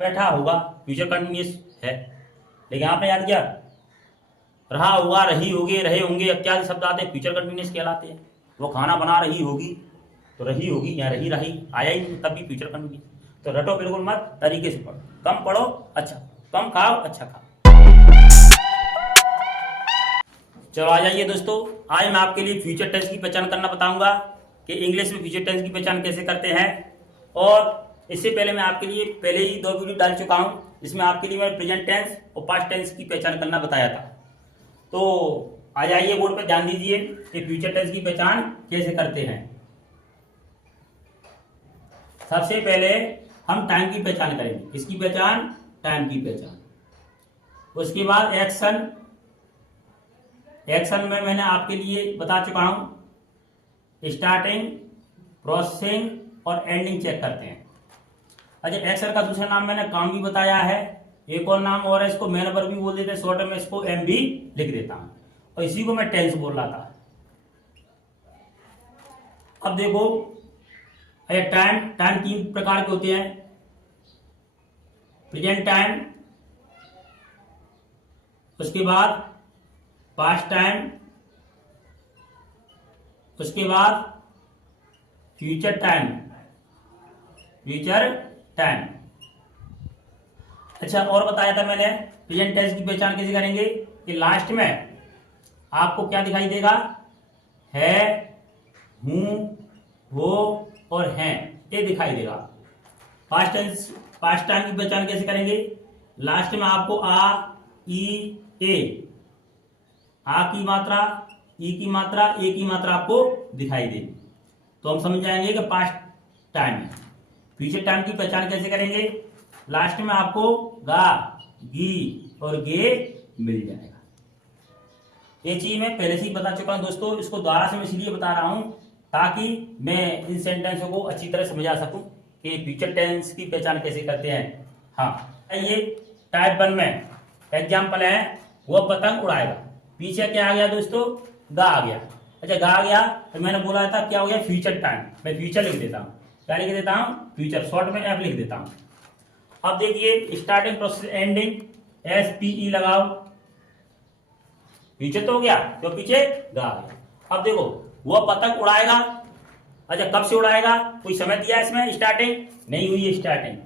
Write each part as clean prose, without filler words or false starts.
बैठा होगा, future continuous है। लेकिन आपने याद किया, रहा होगा, रही होगी, रहे होंगे इत्यादि शब्द आते हैं, फ्यूचर कंटिन्यूअस कहलाते हैं। वो खाना बना रही होगी तो रही होगी, या रही रही आया ही नहीं, तब भी फ्यूचर कंटिन्यूअस। तो रटो बिल्कुल मत, तरीके से पढ़ो। कम पढ़ो अच्छा, कम खाओ अच्छा खाओ। चलो आ जाइए दोस्तों, आज मैं आपके लिए फ्यूचर टेंस की पहचान करना बताऊंगा कि इंग्लिश में फ्यूचर टेंस की पहचान कैसे करते हैं। और इससे पहले मैं आपके लिए पहले ही 2 वीडियो डाल चुका हूं, जिसमें आपके लिए मैंने प्रेजेंट टेंस और पास्ट टेंस की पहचान करना बताया था। तो आ जाइए, बोर्ड पर ध्यान दीजिए कि फ्यूचर टेंस की पहचान कैसे करते हैं। सबसे पहले हम टाइम की पहचान करेंगे। किसकी पहचान? टाइम की पहचान। उसके बाद एक्शन। एक्शन में मैंने आपके लिए बता चुका हूं, स्टार्टिंग, प्रोसेसिंग और एंडिंग चेक करते हैं। अच्छा, एक्शन का दूसरा नाम मैंने काम भी बताया है। एक और नाम और है, इसको मैन वर्ब भी बोल देते हैं, शॉर्ट में इसको एम भी लिख देता हूं। और इसी को मैं टेंस बोल रहा था। अब देखो, टाइम 3 प्रकार के होते हैं। प्रेजेंट टाइम, उसके बाद पास्ट टाइम, उसके बाद फ्यूचर टाइम। Future time. अच्छा, और बताया था मैंने प्रेजेंट टेंस की पहचान कैसे करेंगे कि लास्ट में आपको क्या दिखाई देगा? है, हूं, हो और हैं, ये दिखाई देगा। पास्ट टेंस, पास्ट टाइम की पहचान कैसे करेंगे? लास्ट में आपको आ, ई, ए, आ की मात्रा, ई की मात्रा, ए की मात्रा आपको दिखाई देगी, तो हम समझ जाएंगे कि पास्ट टाइम है। फ्यूचर टाइम की पहचान कैसे करेंगे? लास्ट में आपको गा, गी और गे मिल जाएगा। ये चीज मैं पहले से ही बता चुका हूं दोस्तों, इसको दोबारा से मैं इसलिए बता रहा हूं ताकि मैं इन सेंटेंसों को अच्छी तरह समझा सकूं कि फ्यूचर टेंस की पहचान कैसे करते हैं। हाँ, ये टाइप 1 में एग्जाम्पल है, वह पतंग उड़ाएगा। पीछे क्या आ गया दोस्तों? गा आ गया। अच्छा, गा आ गया तो मैंने बोला था क्या हो गया? Future time. मैं फ्यूचर लिख देता हूं। क्या लिख देता हूं? फ्यूचर, शॉर्ट में एफ लिख देता हूं। अब देखिए, starting, process, ending, S P E लगाओ। फ्यूचर तो हो गया, तो पीछे गा आ गया। अब देखो, वह पतंग उड़ाएगा। अच्छा, कब से उड़ाएगा? कोई समय दिया इसमें? स्टार्टिंग नहीं हुई है स्टार्टिंग।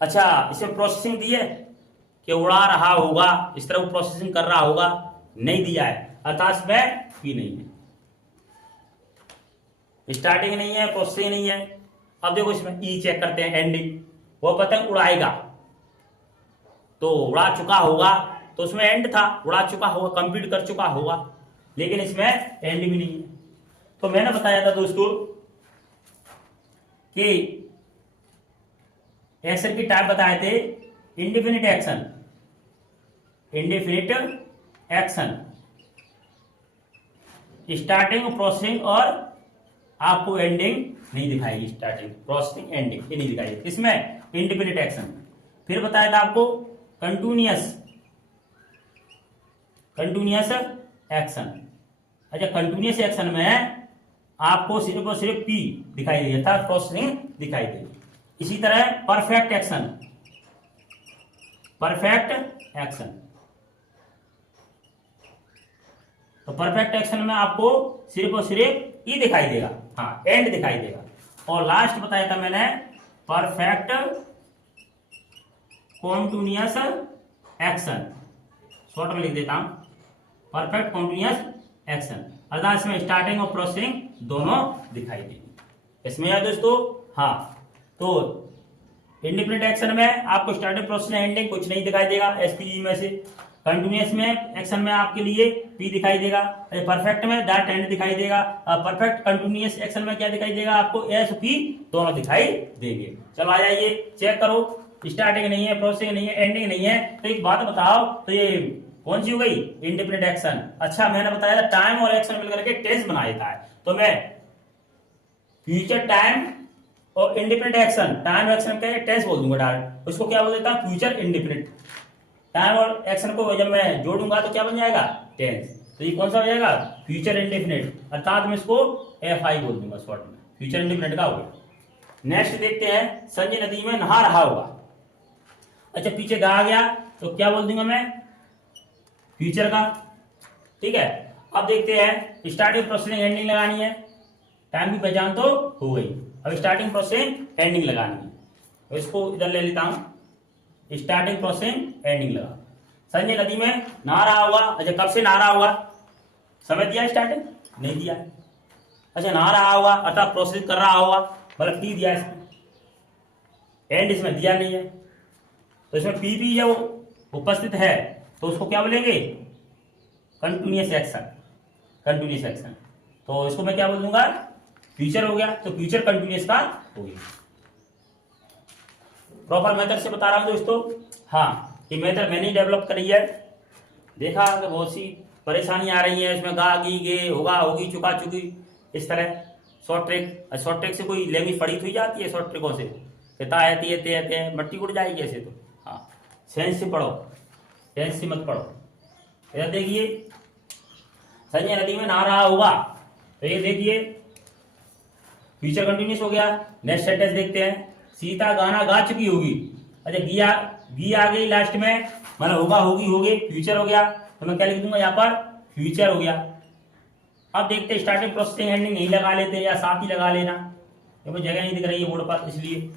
अच्छा, इसमें प्रोसेसिंग दी है कि उड़ा रहा होगा, इस तरह वो प्रोसेसिंग कर रहा होगा, नहीं दिया है, अर्थात इसमें भी नहीं है, स्टार्टिंग नहीं है, प्रोसेसिंग नहीं है। अब देखो, इसमें ई चेक करते हैं, एंडिंग। वो पतंग उड़ाएगा तो उड़ा चुका होगा, तो उसमें एंड था, उड़ा चुका होगा, कंप्लीट कर चुका होगा, लेकिन इसमें एंड भी नहीं है। तो मैंने बताया था दोस्तों कि एक्शन की टाइप बताए थे, indefinite action, indefinite action, starting, processing और आपको एंडिंग नहीं दिखाएगी। स्टार्टिंग, प्रोसेसिंग, एंडिंग ये नहीं दिखाएगी इसमें, इंडिपेंडेंट एक्शन। फिर बताया था आपको कंटिन्यूअस, कंटिन्यूअस एक्शन। अच्छा, कंटिन्यूअस एक्शन में आपको सिर्फ और सिर्फ पी दिखाई देगी, अर्थात प्रोसेसिंग दिखाई देगी। इसी तरह परफेक्ट एक्शन, परफेक्ट एक्शन, तो परफेक्ट एक्शन में आपको सिर्फ और सिर्फ ई दिखाई देगा, हाँ, एंड दिखाई देगा। और लास्ट बताया था मैंने परफेक्ट कॉन्टिन्यूअस एक्शन, शॉर्ट में लिख देता हूं, परफेक्ट कॉन्टिन्यूअस एक्शन, अर्थात इसमें स्टार्टिंग और प्रोसेसिंग दोनों दिखाई देगी। इसमें यार दोस्तों, हाँ, तो इंडिपेंडेंट एक्शन में आपको स्टार्टिंग, प्रोसेसिंग, एंडिंग कुछ नहीं दिखाई देगा एसपीई में से। कंटिन्यूअस में एक्शन में आपके लिए पी दिखाई देगा। परफेक्ट में दैट एंड दिखाई देगा। परफेक्ट कंटिन्यूअस एक्शन में क्या दिखाई देगा? आपको एस पी दोनों दिखाई देंगे। चलो आ जाइए, चेक करो, स्टार्टिंग नहीं है, प्रोसेसिंग नहीं है, एंडिंग नहीं है, तो एक बात बताओ, तो ये कौन सी हो गई? Independent action. अच्छा, मैंने बताया था टाइम और एक्शन मिलकर के टेंस बना देता है, तो मैं फ्यूचर टाइम और इंडिपेंडेंट एक्शन, टाइम एक्शन के टेंस बोल दूंगा डायरेक्ट, उसको क्या बोल देता हूं? Future independent. टाइम और एक्शन को जब मैं जोड़ूंगा तो क्या बन जाएगा? टेंस। तो ये कौन सा हो जाएगा? फ्यूचर इंडेफिनिट, अर्थात मैं इसको एफ आई बोल दूंगा शॉर्ट में, फ्यूचर इंडेफिनिट का हो गया। नेक्स्ट देखते हैं, संजय नदी में नहा रहा होगा। अच्छा, पीछे गा आ गया तो क्या बोल दूंगा मैं, फ्यूचर का। ठीक है, अब देखते हैं स्टार्टिंग प्रोसेसिंग एंडिंग लगानी है। टाइम की पहचान तो हो गई, अब स्टार्टिंग प्रोसेसिंग एंडिंग लगानी है। तो इसको इधर ले लेता हूं, स्टार्टिंग प्रोसेसिंग एंडिंग लगा। संजय नदी में नहा रहा होगा। अच्छा, कब से नहा रहा होगा, समय दिया स्टार्टिंग नहीं दिया। अच्छा, नहा रहा होगा अर्थात प्रोसेस कर रहा होगा, मतलब टी दिया इसमें, एंड इसमें दिया नहीं है। तो इसमें पीपी जब उपस्थित है तो उसको क्या बोलेंगे, कंटिन्यूअस एक्शन, कंटिन्यूअस एक्शन। तो इसको मैं क्या बोल दूंगा, फ्यूचर हो गया। तो फ्यूचर कंटिन्यूअस का हो गया। प्रॉपर मेथड से बता रहा हूं दोस्तों। हाँ, ये मेथड मैंने डेवलप करी है। देखा कि बहुत सी परेशानी आ रही है इसमें, गा गी गे होगा होगी चुका चुकी, इस तरह शॉर्ट ट्रैक से कोई लैंग्वेज पढ़ी हुई जाती है, शॉर्ट ट्रैकों से ते मट्टी उड़ जाएगी ऐसे। तो हाँ, सेंस से पढ़ो, सेंस से मत पढ़ो। इधर देखिए, संजय नदी में नहा रहा होगा, तो ये देखिए फ्यूचर कंटिन्यूस हो गया। नेक्स्ट सेंटेंस देखते हैं, सीता गाना गा चुकी होगी। अच्छा, गी आ गई लास्ट में, मतलब होगा होगी होगे, फ्यूचर हो गया। तो मैं क्या लिख दूंगा यहाँ पर, फ्यूचर हो गया। अब देखते हैं स्टार्टिंग प्रोसेसिंग एंडिंग नहीं लगा लेते या साथ ही लगा लेना, क्योंकि जगह नहीं दिख रही है बोर्ड पर, इसलिए।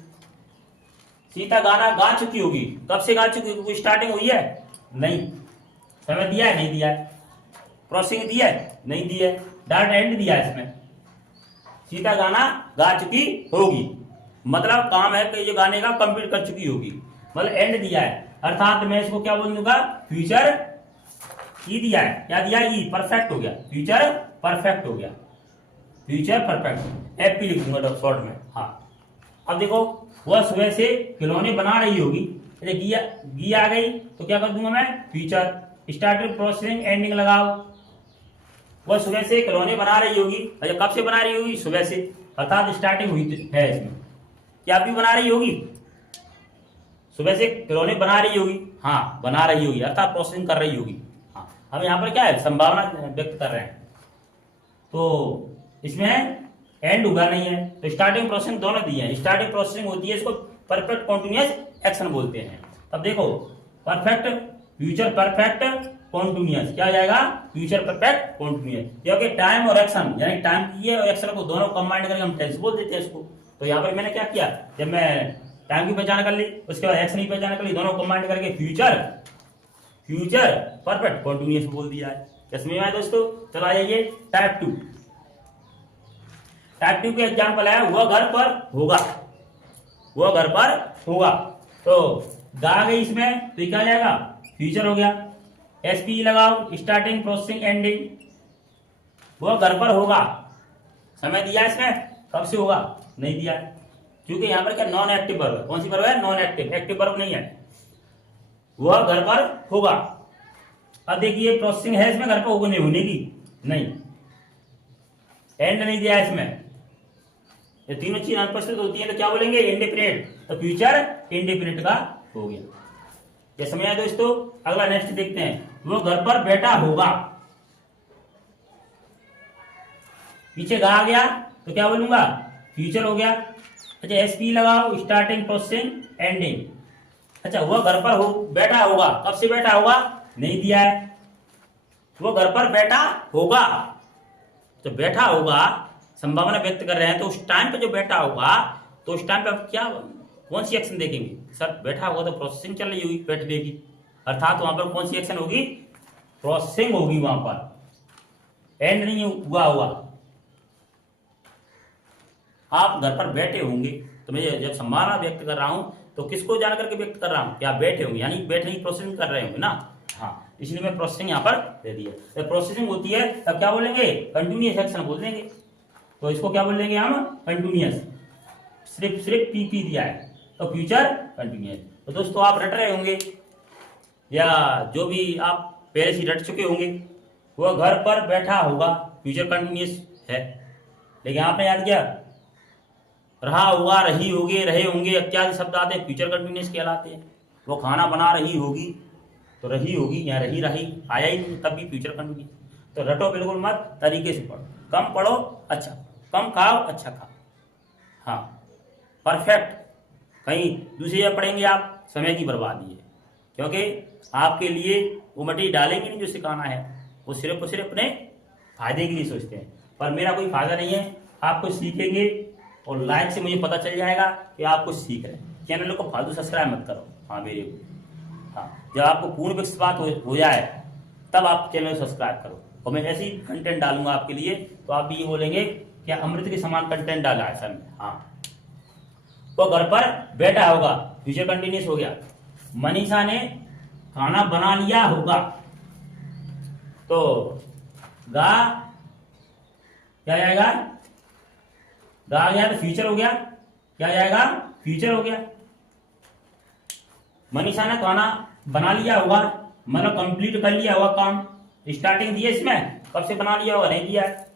सीता गाना गा चुकी होगी, कब से गा चुकी होगी, कोई स्टार्टिंग हुई है नहीं, समय दिया है नहीं दिया है, प्रोसेसिंग दिया है नहीं दिया है, डायरेक्ट एंड दिया है इसमें। सीता गाना गा चुकी होगी, मतलब काम है कि ये गाने का कंप्लीट कर चुकी होगी, मतलब एंड दिया है। अर्थात मैं इसको क्या बोल दूंगा, फ्यूचर ई दिया है, क्या दिया है, ई, परफेक्ट हो गया, फ्यूचर परफेक्ट हो गया, फ्यूचर परफेक्ट, एपी लिखूंगा शॉर्ट में। हाँ, अब देखो, वह सुबह से खिलौने बना रही होगी। गी आ गई तो क्या कर दूंगा मैं, फ्यूचर, स्टार्टिंग प्रोसेसिंग एंडिंग लगाओ। वह सुबह से खिलौने बना रही होगी। अच्छा, कब से बना रही होगी, सुबह से, अर्थात स्टार्टिंग हुई है इसमें। क्या भी बना रही होगी, सुबह से खिलौने बना रही होगी। हाँ, बना रही होगी अर्थात प्रोसेसिंग कर रही होगी। हाँ, हम यहाँ पर क्या है, संभावना व्यक्त कर रहे हैं, तो इसमें एंड हुआ नहीं है। तो स्टार्टिंग प्रोसेसिंग दोनों दिए हैं। स्टार्टिंग प्रोसेसिंग होती है, इसको परफेक्ट कॉन्टिन्यूअस एक्शन बोलते हैं। अब देखो, परफेक्ट, फ्यूचर परफेक्ट कॉन्टिन्यूअस, क्या हो जाएगा, फ्यूचर परफेक्ट कॉन्टिन्यूअस, क्योंकि टाइम और एक्शन, यानी टाइम की और एक्शन को दोनों कंबाइंड करके हम टेंस बोल देते हैं इसको। तो यहाँ पर मैंने क्या किया, जब मैं टाइम की पहचान कर ली, उसके बाद एक्शन की पहचान कर ली, दोनों कंबाइंड करके फ्यूचर परफेक्ट कॉन्टिन्यूअस बोल दिया है। इसमें आया दोस्तों। चलो आ जाइए टाइप 2। टाइप 2 के एग्जाम्पल है, वह घर पर होगा, वह घर पर होगा। तो गा गई इसमें, तो क्या जाएगा, फ्यूचर हो गया। एसपी लगाओ, स्टार्टिंग प्रोसेसिंग एंडिंग। वह घर पर होगा, समय दिया इसमें, कब से होगा नहीं दिया है, क्योंकि यहाँ पर क्या नॉन एक्टिव वर्ब है। कौन सी वर्ब है, नॉन एक्टिव, एक्टिव वर्ब नहीं है। वह घर पर होगा। अब देखिए, प्रोसेसिंग है इसमें, घर पर होने की नहीं, एंड नहीं दिया इसमें। ये तीनों चीज अनुपस्थित होती है तो क्या बोलेंगे, इंडिपेंडेंट। तो फ्यूचर इंडिपेंडेंट का हो गया। ये समझ आया दोस्तों। अगला नेक्स्ट देखते हैं, वो घर पर बैठा होगा। पीछे गा आ गया तो क्या बोलूंगा, फ्यूचर हो गया। अच्छा, एसपी लगाओ, स्टार्टिंग प्रोसेसिंग एंडिंग। अच्छा, वो घर पर हो बैठा होगा, कब से बैठा होगा नहीं दिया है। वो घर पर बैठा होगा, तो बैठा होगा संभावना व्यक्त कर रहे हैं, तो उस टाइम पे जो बैठा होगा, तो उस टाइम पे आप क्या, कौन सी एक्शन देखेंगे, सर बैठा होगा तो प्रोसेसिंग चल रही होगी बैठने की, अर्थात वहां पर कौन सी एक्शन होगी, प्रोसेसिंग होगी, वहां पर एंड नहीं हुआ होगा। आप घर पर बैठे होंगे, तो मैं जब संभावना व्यक्त कर रहा हूं तो किसको जान करके व्यक्त कर रहा हूं, क्या बैठे होंगे, यानी बैठने की प्रोसेसिंग कर रहे होंगे ना। हाँ, इसलिए मैं प्रोसेसिंग यहाँ पर दे दिया। जब प्रोसेसिंग होती है तब क्या बोलेंगे, कंटिन्यूअस एक्शन बोल देंगे। तो इसको क्या बोल देंगे हम, कंटिन्यूअस, सिर्फ पीपी दिया है तो फ्यूचर कंटिन्यूअस। तो दोस्तों आप रट रहे होंगे, या जो भी आप पहले से रट चुके होंगे, वह घर पर बैठा होगा, फ्यूचर कंटिन्यूअस है, लेकिन आपने याद किया, रहा होगा, रही होगी, रहे होंगे इत्यादि शब्द आते हैं, फ्यूचर कंटिन्यूअस कहलाते हैं। वो खाना बना रही होगी, तो रही होगी, या रही आया ही नहीं, तब भी फ्यूचर कंटिन्यूअस। तो रटो बिल्कुल मत, तरीके से पढ़ो, कम पढ़ो अच्छा, कम खाओ अच्छा खाओ। हाँ, परफेक्ट कहीं दूसरी जगह पढ़ेंगे आप, समय की बर्बादी है, क्योंकि आपके लिए वो मटेरियल डालेंगे नहीं जो सिखाना है, वो सिर्फ और सिर्फ अपने फायदे के लिए सोचते हैं। पर मेरा कोई फायदा नहीं है, आप कुछ सीखेंगे और लाइक से मुझे पता चल जाएगा कि आप कुछ सीख रहे हैं। चैनल को फालतू सब्सक्राइब मत करो। हाँ मेरे को, हाँ जब आपको पूर्ण विश्वास हो जाए तब आप चैनल को सब्सक्राइब करो, और मैं ऐसी कंटेंट डालूंगा आपके लिए तो आप भी ये बोलेंगे क्या अमृत के समान कंटेंट डाला है सर ने। हाँ, वो घर पर बैठा होगा, फ्यूचर कंटिन्यूस हो गया। मनीषा ने खाना बना लिया होगा, तो गा क्या जाएगा, गा आ गया तो फ्यूचर हो गया, क्या जाएगा फ्यूचर हो गया। मनीषा ने खाना बना लिया होगा मतलब कंप्लीट कर लिया होगा काम। स्टार्टिंग दिया इसमें, कब से बना लिया होगा, नहीं दिया है।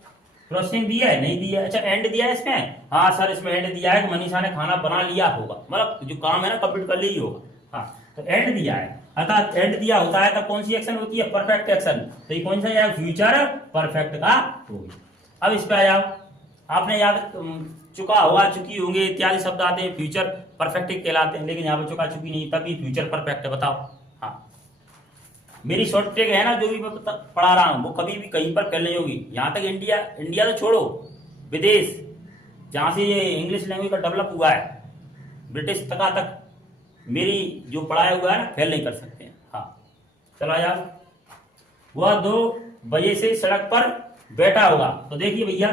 प्रोसेसिंग दिया है, नहीं दिया है। अच्छा एंड दिया है इसमें, हाँ सर इसमें एंड दिया है कि मनीषा ने खाना बना लिया होगा, मतलब जो काम है ना कंप्लीट कर लिया होगा। हाँ तो एंड दिया है, अर्थात एंड दिया होता है तब कौन सी एक्शन होती है, परफेक्ट एक्शन। तो ये कौन सा है, फ्यूचर परफेक्ट का होगी। अब इस पे आ जाओ, आपने याद चुका होगा, चुकी होंगे इत्यादि शब्द आते हैं, फ्यूचर परफेक्ट कहलाते हैं, लेकिन यहाँ पर चुका चुकी नहीं, तभी फ्यूचर परफेक्ट है। बताओ, हाँ मेरी शॉर्ट ट्रिक है ना जो भी मैं पढ़ा रहा हूँ वो कभी भी कहीं पर फेल नहीं होगी। यहाँ तक इंडिया तो छोड़ो, विदेश जहाँ से ये इंग्लिश लैंग्वेज का डेवलप हुआ है, ब्रिटिश तक मेरी जो पढ़ाया हुआ है ना फेल नहीं कर सकते हैं। हाँ चलो यार, वह 2 बजे से सड़क पर बैठा होगा, तो देखिए भैया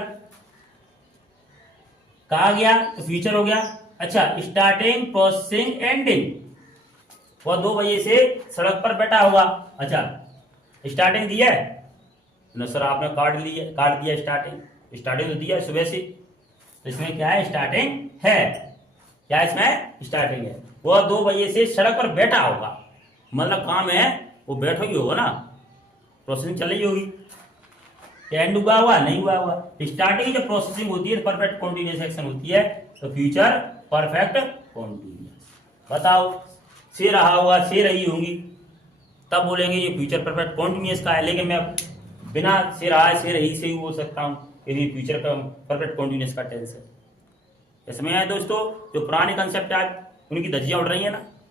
कहा गया तो फ्यूचर हो गया। अच्छा स्टार्टिंग प्रोसेसिंग एंडिंग, वह 2 बजे से सड़क पर बैठा होगा। अच्छा स्टार्टिंग दिया है ना सर, आपने काट दिया स्टार्टिंग तो दिया है सुबह से, तो इसमें क्या है स्टार्टिंग है, क्या इसमें स्टार्टिंग है। वह 2 बजे से सड़क पर बैठा होगा, मतलब काम है वो बैठो ही होगा ना, प्रोसेसिंग चल रही होगी। एंड हुआ नहीं हुआ। स्टार्टिंग जब प्रोसेसिंग होती है परफेक्ट कॉन्टिन्यूअस एक्शन होती है, तो फ्यूचर परफेक्ट कॉन्टिन्यूअस। बताओ से रहा होगा, से रही होंगी, तब बोलेंगे ये फ्यूचर परफेक्ट कॉन्टिन्यूअस का है, लेकिन मैं बिना से रहा से रही से ही बोल सकता हूँ कि ये फ्यूचर का परफेक्ट कॉन्टिन्यूअस का टेंस है। इसमें है दोस्तों जो पुराने कंसेप्ट आज उनकी धज्जियां उड़ रही है ना,